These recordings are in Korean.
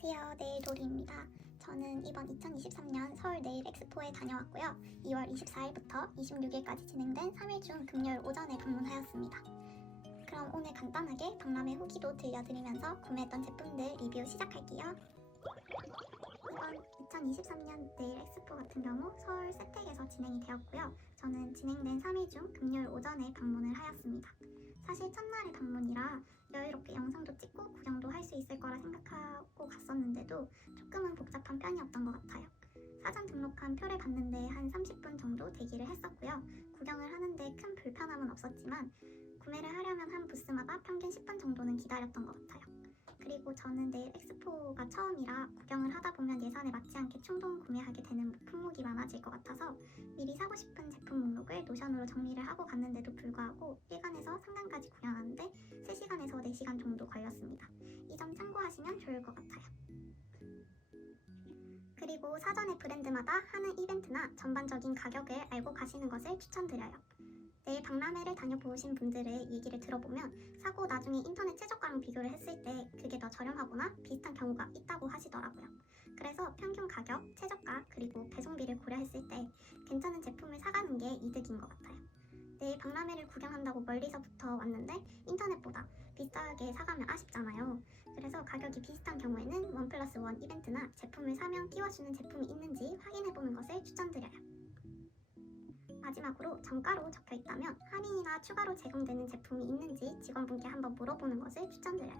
안녕하세요. 네일도리입니다. 저는 이번 2023년 서울 네일 엑스포에 다녀왔고요. 2월 24일부터 26일까지 진행된 3일 중 금요일 오전에 방문하였습니다. 그럼 오늘 간단하게 박람회 후기도 들려드리면서 구매했던 제품들 리뷰 시작할게요. 이번 2023년 네일 엑스포 같은 경우 서울 세택에서 진행이 되었고요. 저는 진행된 3일 중 금요일 오전에 방문을 하였습니다. 사실 첫날의 방문이라 여유롭게 영상도 찍고 구경도 할 수 있을 거라 생각하고 갔었는데도 조금은 복잡한 편이었던 것 같아요. 사전 등록한 표를 받는데 한 30분 정도 대기를 했었고요. 구경을 하는데 큰 불편함은 없었지만 구매를 하려면 한 부스마다 평균 10분 정도는 기다렸던 것 같아요. 그리고 저는 네일 엑스포가 처음이라 구경을 하다 보면 예산에 맞지 않게 충동 구매하게 되는 품목이 많아질 것 같아서 미리 사고 싶은 제품 목록을 노션으로 정리를 하고 갔는데도 불구하고 1관에서 3관까지 구경하는데 3시간에서 4시간 정도 걸렸습니다. 이 점 참고하시면 좋을 것 같아요. 그리고 사전에 브랜드마다 하는 이벤트나 전반적인 가격을 알고 가시는 것을 추천드려요. 내일 박람회를 다녀보신 분들의 얘기를 들어보면 사고 나중에 인터넷 최저가랑 비교를 했을 때 그게 더 저렴하거나 비슷한 경우가 있다고 하시더라고요. 그래서 평균 가격, 최저가, 그리고 배송비를 고려했을 때 괜찮은 제품을 사가는 게 이득인 것 같아요. 내일 박람회를 구경한다고 멀리서부터 왔는데 인터넷보다 비싸게 사가면 아쉽잖아요. 그래서 가격이 비슷한 경우에는 1+1 이벤트나 제품을 사면 끼워주는 제품이 있는지 확인해보는 것을 추천드려요. 마지막으로 정가로 적혀 있다면 할인이나 추가로 제공되는 제품이 있는지 직원분께 한번 물어보는 것을 추천드려요.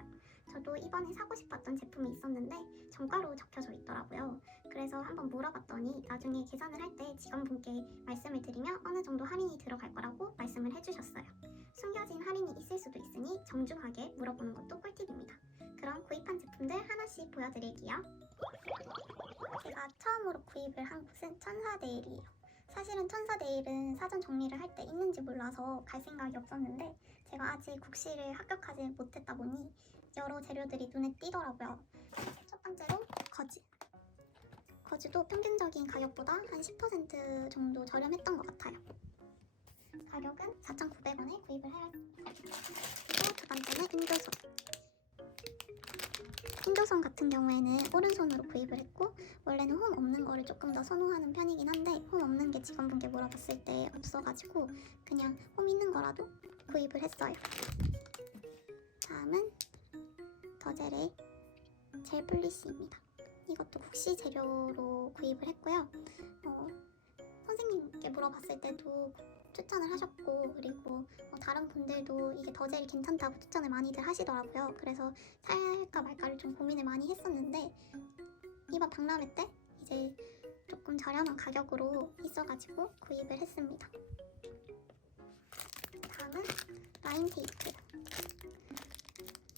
저도 이번에 사고 싶었던 제품이 있었는데 정가로 적혀져 있더라고요. 그래서 한번 물어봤더니 나중에 계산을 할 때 직원분께 말씀을 드리면 어느 정도 할인이 들어갈 거라고 말씀을 해주셨어요. 숨겨진 할인이 있을 수도 있으니 정중하게 물어보는 것도 꿀팁입니다. 그럼 구입한 제품들 하나씩 보여드릴게요. 제가 처음으로 구입을 한 곳은 천사네일이에요. 사실은 천사네일은 사전 정리를 할 때 있는지 몰라서 갈 생각이 없었는데 제가 아직 국시를 합격하지 못했다 보니 여러 재료들이 눈에 띄더라고요. 첫 번째로 거즈. 거즈도 평균적인 가격보다 한 10% 정도 저렴했던 것 같아요. 가격은 4,900원에 구입을 해야겠습니다. 그리고 두 번째는 인조손. 인조손 같은 경우에는 오른손으로 구입을 했고 원래는 홈 없는 거를 조금 더 선호하는 편이긴 한데 홈 없는 게 직원분께 물어봤을 때 없어가지고 그냥 홈 있는 거라도 구입을 했어요. 다음은 더젤의 젤 플리시입니다. 이것도 국시 재료로 구입을 했고요. 선생님께 물어봤을 때도 추천을 하셨고 그리고 다른 분들도 이게 더젤이 괜찮다고 추천을 많이들 하시더라고요. 그래서 살까 말까를 좀 고민을 많이 했었는데 이번 박람회 때 이제 조금 저렴한 가격으로 있어가지고 구입을 했습니다. 다음은 라인 테이프.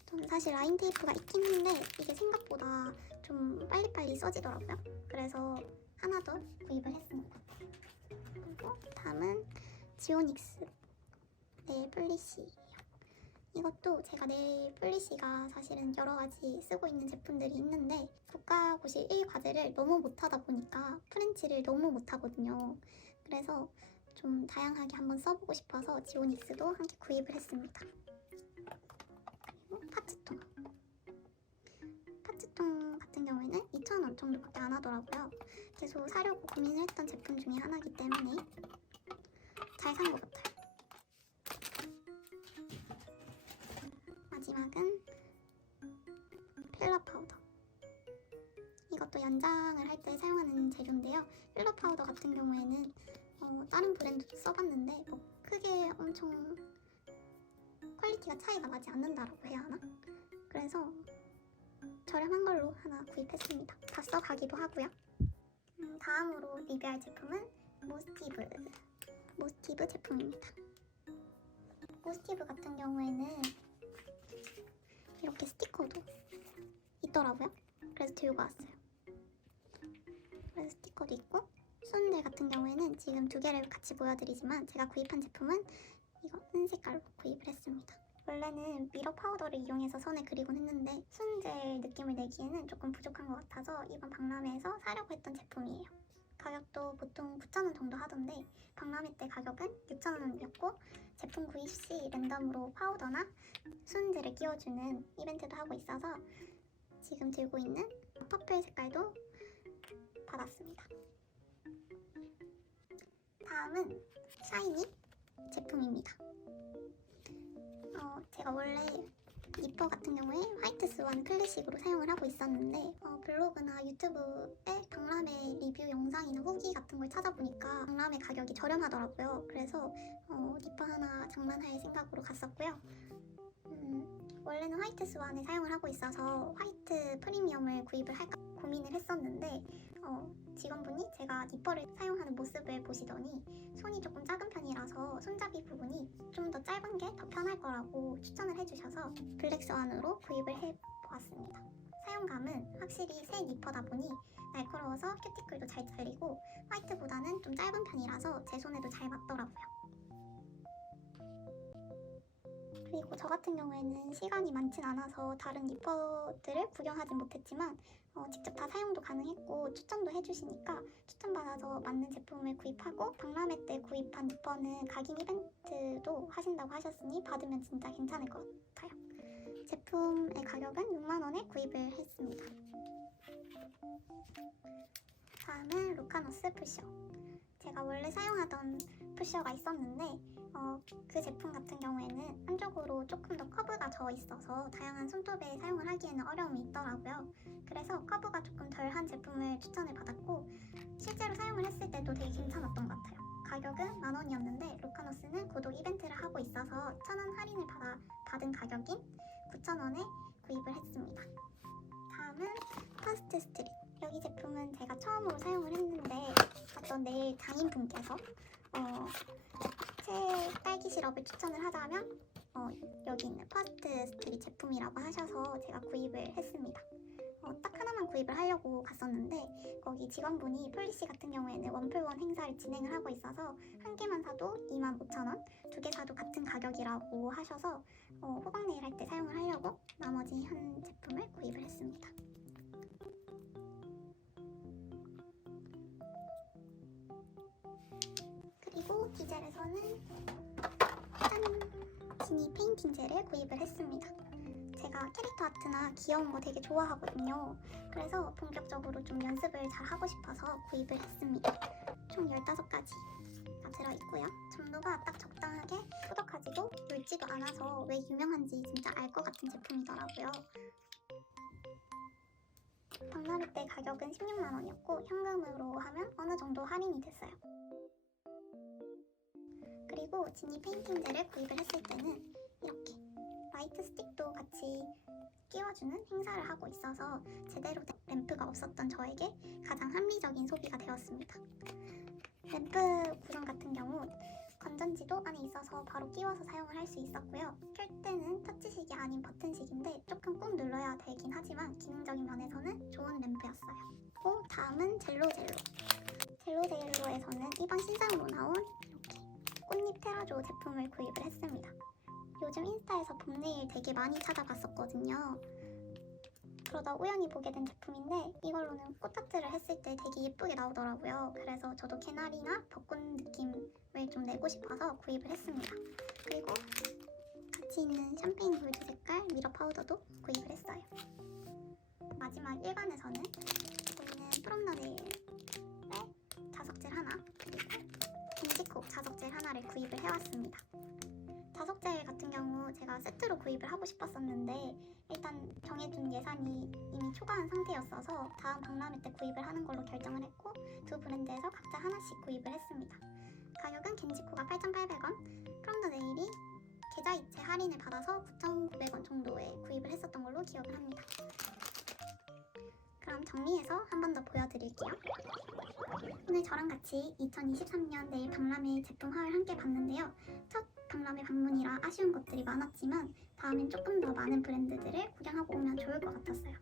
저는 사실 라인 테이프가 있긴 한데 이게 생각보다 좀 빨리빨리 써지더라고요. 그래서 하나 더 구입을 했습니다. 그리고 다음은 지오닉스 네일 플리시예요. 이것도 제가 네일 플리시가 사실은 여러 가지 쓰고 있는 제품들이 있는데 국가고시 1과제를 너무 못하다 보니까 프렌치를 너무 못하거든요. 그래서 좀 다양하게 한번 써보고 싶어서 지오닉스도 함께 구입을 했습니다. 그리고 파츠통. 파츠통 같은 경우에는 2,000원 정도밖에 안 하더라고요. 계속 사려고 고민을 했던 제품 중에 하나이기 때문에 잘 산 것 같아요. 마지막은 필러 파우더. 이것도 연장을 할 때 사용하는 재료인데요. 필러 파우더 같은 경우에는 다른 브랜드도 써봤는데 크게 엄청 퀄리티가 차이가 나지 않는다라고 해야 하나? 그래서 저렴한 걸로 하나 구입했습니다. 다 써가기도 하고요. 다음으로 리뷰할 제품은 모스티브 제품입니다. 모스티브 같은 경우에는 이렇게 스티커도 있더라고요. 그래서 들고 왔어요. 그래서 스티커도 있고 순대 같은 경우에는 지금 두 개를 같이 보여드리지만 제가 구입한 제품은 이거 은색깔로 구입을 했습니다. 원래는 미러 파우더를 이용해서 선을 그리곤 했는데 순젤 느낌을 내기에는 조금 부족한 것 같아서 이번 박람회에서 사려고 했던 제품이에요. 가격도 보통 9,000원 정도 하던데 박람회 때 가격은 6,000원이었고 제품 구입 시 랜덤으로 파우더나 순젤을 끼워주는 이벤트도 하고 있어서 지금 들고 있는 퍼플 색깔도 받았습니다. 다음은 샤이니 제품입니다. 제가 원래 니퍼 같은 경우에 화이트 스완 클래식으로 사용을 하고 있었는데 블로그나 유튜브에 박람회 리뷰 영상이나 후기 같은 걸 찾아보니까 박람회 가격이 저렴하더라고요. 그래서 니퍼 하나 장만할 생각으로 갔었고요. 원래는 화이트 스완을 사용을 하고 있어서 화이트 프리미엄을 구입을 할까 고민을 했었는데 직원분이 제가 니퍼를 사용하는 모습을 보시더니 손이 조금 작은 편이라서 손잡이 부분이 좀 더 짧은 게 더 편할 거라고 추천을 해주셔서 블랙 스완으로 구입을 해보았습니다. 사용감은 확실히 새 니퍼다 보니 날카로워서 큐티클도 잘 잘리고 화이트보다는 좀 짧은 편이라서 제 손에도 잘 맞더라고요. 그리고 저 같은 경우에는 시간이 많진 않아서 다른 니퍼들을 구경하진 못했지만 직접 다 사용도 가능했고 추천도 해주시니까 추천받아서 맞는 제품을 구입하고 박람회 때 구입한 니퍼는 각인 이벤트도 하신다고 하셨으니 받으면 진짜 괜찮을 것 같아요. 제품의 가격은 6만원에 구입을 했습니다. 다음은 루카노스 푸셔. 제가 원래 사용하던 푸셔가 있었는데 그 제품 같은 경우에는 한쪽으로 조금 더 커브가 져 있어서 다양한 손톱에 사용을 하기에는 어려움이 있더라고요. 그래서 커브가 조금 덜한 제품을 추천을 받았고 실제로 사용을 했을 때도 되게 괜찮았던 것 같아요. 가격은 만원이었는데 루카노스는 구독 이벤트를 하고 있어서 1,000원 할인을 받은 가격인 9,000원에 구입을 했습니다. 다음은 퍼스트 스트릿. 여기 제품은 제가 처음으로 사용을 했는데 어떤 네일 장인분께서 새 딸기 시럽을 추천을 하자면 여기 있는 퍼스트 스트릿 제품이라고 하셔서 제가 구입을 했습니다. 딱 하나만 구입을 하려고 갔었는데 거기 직원분이 폴리시 같은 경우에는 원풀원 행사를 진행을 하고 있어서 한 개만 사도 25,000원, 두 개 사도 같은 가격이라고 하셔서 호박 네일 할 때 사용을 하려고 나머지 한 제품을 구입을 했습니다. 그리고 디젤에서는 짠! 지니 페인팅 젤을 구입을 했습니다. 제가 캐릭터 아트나 귀여운 거 되게 좋아하거든요. 그래서 본격적으로 좀 연습을 잘 하고 싶어서 구입을 했습니다. 총 15가지가 들어있고요. 점도가 딱 적당하게 푸덕하지도 묽지도 않아서 왜 유명한지 진짜 알 것 같은 제품이더라고요. 박람회 때 가격은 16만원이었고 현금으로 하면 어느 정도 할인이 됐어요. 그리고 지니 페인팅 젤을 구입을 했을 때는 이렇게 라이트 스틱도 같이 끼워주는 행사를 하고 있어서 제대로 된 램프가 없었던 저에게 가장 합리적인 소비가 되었습니다. 램프 구성 같은 경우 건전지도 안에 있어서 바로 끼워서 사용을 할 수 있었고요. 켤 때는 터치식이 아닌 버튼식인데 조금 꾹 눌러야 되긴 하지만 기능적인 면에서는 좋은 램프였어요. 그리고 다음은 젤로젤로. 젤로젤로에서는 이번 신상으로 나온 이렇게 꽃잎 테라조 제품을 구입을 했습니다. 요즘 인스타에서 봄네일 되게 많이 찾아봤었거든요. 그러다 우연히 보게 된 제품인데 이걸로는 꽃아트를 했을 때 되게 예쁘게 나오더라고요. 그래서 저도 개나리나 벚꽃 느낌을 좀 내고 싶어서 구입을 했습니다. 그리고 같이 있는 샴페인 골드 색깔 미러 파우더도 구입을 했어요. 마지막 1관에서는 보이는 프롬너네일의 자석젤 하나 그리고 겐지콕 자석젤 하나를 구입을 해왔습니다. 자석젤 같은 경우 제가 세트로 구입을 하고 싶었었는데 일단 정해둔 예산이 이미 초과한 상태였어서 다음 박람회 때 구입을 하는 걸로 결정을 했고 두 브랜드에서 각자 하나씩 구입을 했습니다. 가격은 겐지코가 8,800원, 프롬더 네일이 계좌이체 할인을 받아서 9,900원 정도에 구입을 했었던 걸로 기억을 합니다. 그럼 정리해서 한 번 더 보여드릴게요. 오늘 저랑 같이 2023년 네일 박람회 제품 하울 함께 봤는데요. 첫 박람회 방문이라 아쉬운 것들이 많았지만 다음엔 조금 더 많은 브랜드들을 구경하고 오면 좋을 것 같았어요.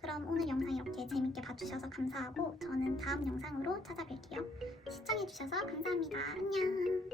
그럼 오늘 영상 이렇게 재밌게 봐주셔서 감사하고 저는 다음 영상으로 찾아뵐게요. 시청해주셔서 감사합니다. 안녕.